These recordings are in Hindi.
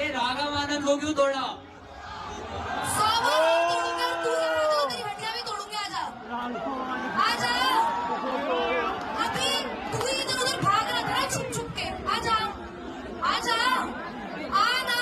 आपने राघव आनंद को क्यों तोड़ा? 100 बार और तोड़ूंगा और तू यहाँ आ जा, तेरी हड्डियां भी तोड़ूंगी, आजा आजा। अभी तू ही इधर उधर भाग रहा था छुप छुप के, आजा आजा आना।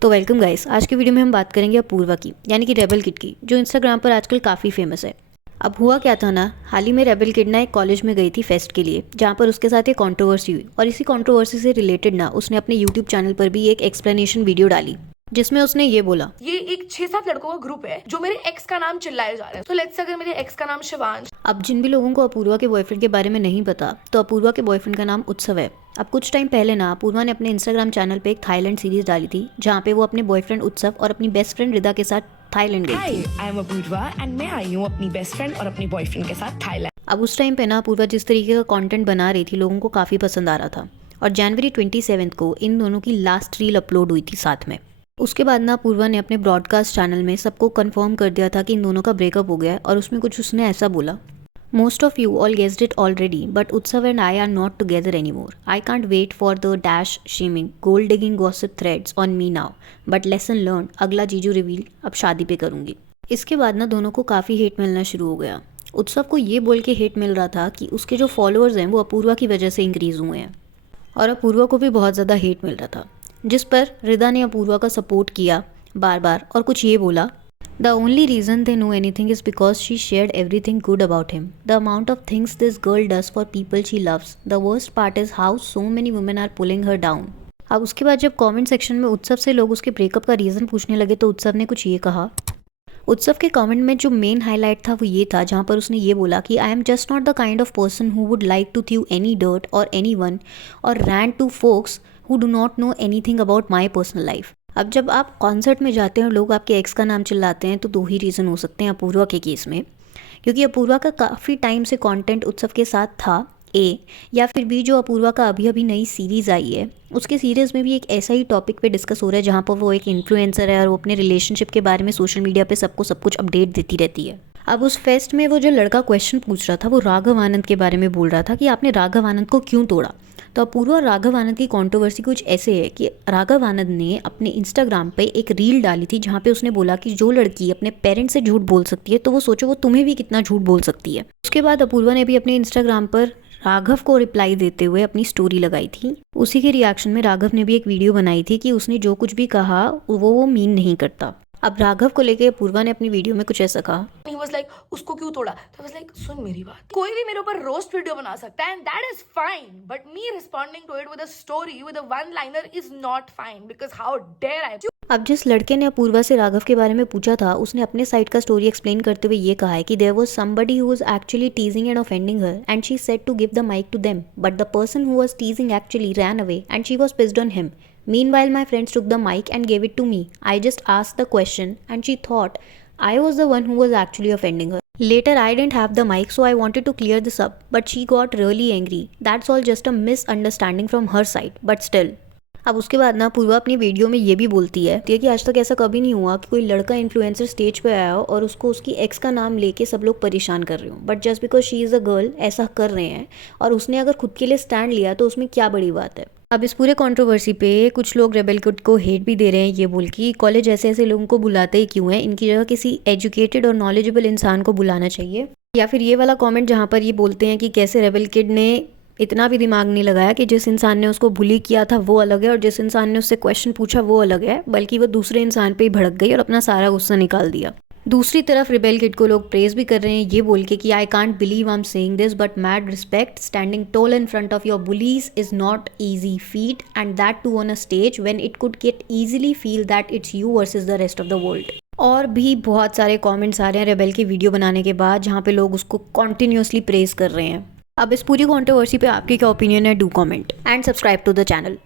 तो वेलकम गाइस, आज की वीडियो में हम बात करेंगे अपूर्वा की, यानी कि रेबल किड की, जो इंस्टाग्राम पर आजकल काफ़ी फेमस है। अब हुआ क्या था ना, हाल ही में रेबल किड ना एक कॉलेज में गई थी फेस्ट के लिए, जहाँ पर उसके साथ एक कंट्रोवर्सी हुई और इसी कंट्रोवर्सी से रिलेटेड ना उसने अपने यूट्यूब चैनल पर भी एक एक्सप्लेनेशन वीडियो डाली, जिसमें उसने ये बोला, ये एक 6-7 लड़कों का ग्रुप है जो मेरे एक्स का नाम चिल्लाए जा रहे हैं। तो लेट्स से अगर मेरे एक्स का नाम शिवांश। अब जिन भी लोगों को अपूर्वा के बॉयफ्रेंड के बारे में नहीं पता, तो अपूर्वा के बॉयफ्रेंड का नाम उत्सव है। अब कुछ टाइम पहले ना अपूर्वा ने अपने इंस्टाग्राम चैनल पे एक थाईलैंड सीरीज डाली थी, जहाँ पे वो अपने बॉयफ्रेंड उत्सव और अपनी बेस्ट फ्रेंड रिदा के साथ थाईलैंड गई थी। हाय, आई एम अपूर्वा एंड मैं आई हूँ अपनी बेस्ट फ्रेंड और अपने बॉयफ्रेंड के साथ थाईलैंड। अब उस टाइम पे ना अपूर्वा जिस तरीके का कंटेंट बना रही थी, लोगों को काफ़ी पसंद आ रहा था और जनवरी 27 को इन दोनों की लास्ट रील अपलोड हुई थी साथ में। उसके बाद ना अपूर्वा ने अपने ब्रॉडकास्ट चैनल में सबको कंफर्म कर दिया था कि इन दोनों का ब्रेकअप हो गया है, और उसमें कुछ उसने ऐसा बोला, most of you all guessed it already, but Utsav and I are not together any more. I can't wait for the dash shaming gold digging gossip threads on me now, but lesson learn, अगला जीजू रिवील अब शादी पे करूंगी। इसके बाद ना दोनों को काफ़ी हेट मिलना शुरू हो गया। उत्सव को ये बोल के हेट मिल रहा था कि उसके जो फॉलोअर्स हैं वो अपूर्वा की वजह से इंक्रीज़ हुए हैं, और अपूर्वा को भी बहुत ज़्यादा हेट मिल रहा था, जिस पर रिदा ने अपूर्वा का सपोर्ट किया बार बार और कुछ ये बोला, the only reason they know anything is because she shared everything good about him, the amount of things this girl does for people she loves, the worst part is how so many women are pulling her down. अब उसके बाद जब कमेंट सेक्शन में उत्सव से लोग उसके ब्रेकअप का रीज़न पूछने लगे, तो उत्सव ने कुछ ये कहा। उत्सव के कमेंट में जो मेन हाईलाइट था वो ये था, जहाँ पर उसने ये बोला कि I am just not the kind of person who would like to throw any dirt or any one or rant to folks who do not know anything about my personal life. अब जब आप कॉन्सर्ट में जाते हैं और लोग आपके एक्स का नाम चिल्लाते हैं, तो दो ही रीज़न हो सकते हैं अपूर्वा के केस में, क्योंकि अपूर्वा का काफ़ी टाइम से कंटेंट उत्सव के साथ था, ए, या फिर बी, जो अपूर्वा का अभी अभी नई सीरीज़ आई है उसके सीरीज़ में भी एक ऐसा ही टॉपिक पे डिस्कस हो रहा है, जहाँ पर वो एक इन्फ्लुएंसर है और वो अपने रिलेशनशिप के बारे में सोशल मीडिया पे सबको सब कुछ अपडेट देती रहती है। अब उस फेस्ट में वो जो लड़का क्वेश्चन पूछ रहा था वो राघव आनंद के बारे में बोल रहा था कि आपने राघव आनंद को क्यों तोड़ा। तो अपूर्वा और राघव आनंद की कंट्रोवर्सी कुछ ऐसे है कि राघव आनंद ने अपने इंस्टाग्राम पे एक रील डाली थी, जहाँ पे उसने बोला कि जो लड़की अपने पेरेंट्स से झूठ बोल सकती है, तो वो सोचो वो तुम्हें भी कितना झूठ बोल सकती है। उसके बाद अपूर्वा ने भी अपने इंस्टाग्राम पर राघव को रिप्लाई देते हुए अपनी स्टोरी लगाई थी। उसी के रिएक्शन में राघव ने भी एक वीडियो बनाई थी कि उसने जो कुछ भी कहा वो मीन नहीं करता। अब राघव को लेके अपूर्वा ने अपनी वीडियो में कुछ ऐसा कहा, He was like, उसको क्यों तोड़ा? तो I was like, सुन मेरी बात, कोई भी मेरे ऊपर रोस्ट वीडियो बना सकता है and that is fine, but me responding to it with a story with a one liner is not fine because how dare I? अब जिस लड़के ने अपूर्वा से राघव के बारे में पूछा था, उसने अपने साइड का स्टोरी एक्सप्लेन करते हुए ये कहा है कि there was somebody who was actually teasing and offending her and she said to give the mic to them, but the person who was teasing actually ran away and she was pissed on him. Meanwhile, my friends took the mic and gave it to me. I just asked the question and she thought I was the one who was actually offending her. Later, I didn't have the mic, so I wanted to clear this up, but she got really angry. That's all just a misunderstanding from her side, but still. अब उसके बाद ना पूर्वा अपनी वीडियो में ये भी बोलती है कि आज तक ऐसा कभी नहीं हुआ कि कोई लड़का इन्फ्लुएंसर स्टेज पे आया हो और उसको उसकी एक्स का नाम लेके सब लोग परेशान कर रहे हो, but just because she is a girl ऐसा कर रहे हैं, और उसने अगर खुद के लिए स्टैंड लिया तो उसमें क्या बड़ी बात है। अब इस पूरे कंट्रोवर्सी पे कुछ लोग रेबल किड को हेट भी दे रहे हैं, ये बोल कि कॉलेज ऐसे ऐसे लोगों को बुलाते ही क्यों हैं, इनकी जगह किसी एजुकेटेड और नॉलेजेबल इंसान को बुलाना चाहिए। या फिर ये वाला कमेंट जहाँ पर ये बोलते हैं कि कैसे रेबल किड ने इतना भी दिमाग नहीं लगाया कि जिस इंसान ने उसको बुली किया था वो अलग है और जिस इंसान ने उससे क्वेश्चन पूछा वो अलग है, बल्कि वो दूसरे इंसान पे ही भड़क गई और अपना सारा गुस्सा निकाल दिया। दूसरी तरफ रेबल किड को लोग प्रेज भी कर रहे हैं, ये बोल के कि I can't believe I am saying this but mad respect, standing tall in front of your bullies is not easy feat and that too on a stage when it could get easily feel that it's you versus the rest of the world. और भी बहुत सारे कमेंट्स आ रहे हैं रेबल की वीडियो बनाने के बाद, जहाँ पे लोग उसको कॉन्टिन्यूसली प्रेज कर रहे हैं। अब इस पूरी कंट्रोवर्सी पे आपकी क्या ओपिनियन है, do comment and subscribe to the channel.